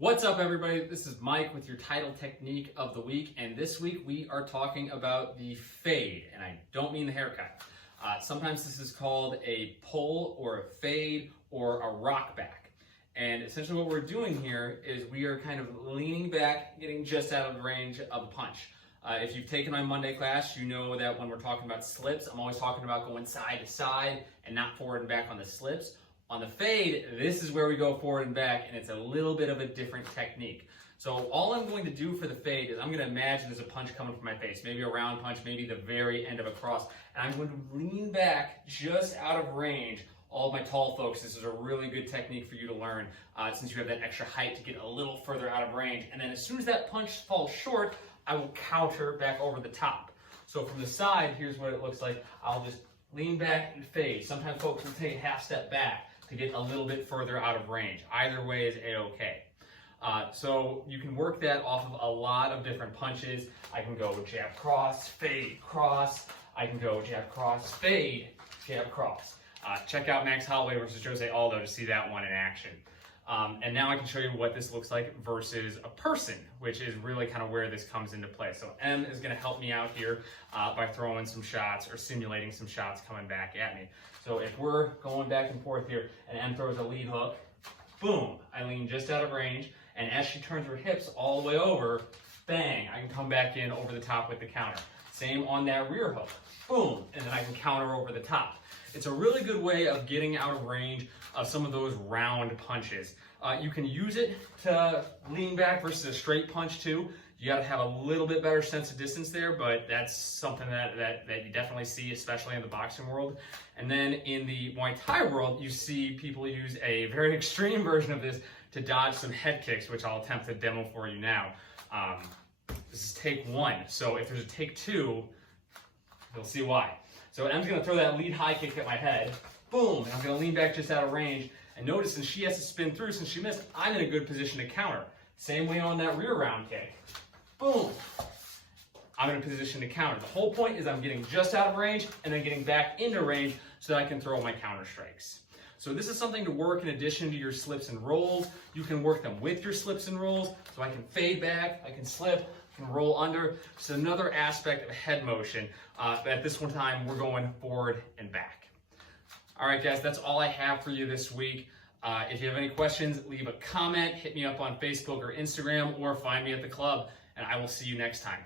What's up, everybody? This is Mike with your title technique of the week, and this week we are talking about the fade, and I don't mean the haircut. Sometimes this is called a pull or a fade or a rock back. And essentially what we're doing here is we are kind of leaning back, getting just out of range of a punch. If you've taken my Monday class, you know that when we're talking about slips, I'm always talking about going side to side and not forward and back on the slips. On the fade, this is where we go forward and back, and it's a little bit of a different technique. So all I'm going to do for the fade is I'm going to imagine there's a punch coming from my face, maybe a round punch, maybe the very end of a cross, and I'm going to lean back just out of range. All of my tall folks, this is a really good technique for you to learn since you have that extra height to get a little further out of range. And then as soon as that punch falls short, I will counter back over the top. So from the side, here's what it looks like. I'll just lean back and fade. Sometimes folks will take a half step back to get a little bit further out of range. Either way is a-okay. So you can work that off of a lot of different punches. I can go jab, cross, fade, cross. I can go jab, cross, fade, jab, cross. Check out Max Holloway versus Jose Aldo to see that one in action. And now I can show you what this looks like versus a person, which is really kind of where this comes into play. So M is going to help me out here by throwing some shots or simulating some shots coming back at me. So if we're going back and forth here and M throws a lead hook, boom, I lean just out of range. And as she turns her hips all the way over, bang, I can come back in over the top with the counter. Same on that rear hook, boom, and then I can counter over the top. It's a really good way of getting out of range of some of those round punches. You can use it to lean back versus a straight punch too. You got to have a little bit better sense of distance there, but that's something that you definitely see, especially in the boxing world. And then in the Muay Thai world, you see people use a very extreme version of this to dodge some head kicks, which I'll attempt to demo for you now. This is take one. So if there's a take two, you'll see why. So M's going to throw that lead high kick at my head. Boom, and I'm going to lean back just out of range. And notice, since she has to spin through, since she missed, I'm in a good position to counter. Same way on that rear round kick. Boom. I'm in a position to counter. The whole point is I'm getting just out of range and then getting back into range so that I can throw my counter strikes. So this is something to work in addition to your slips and rolls. You can work them with your slips and rolls. So I can fade back, I can slip, I can roll under. It's another aspect of head motion. But at this one time, we're going forward and back. All right, guys, that's all I have for you this week. If you have any questions, leave a comment, hit me up on Facebook or Instagram, or find me at the club, and I will see you next time.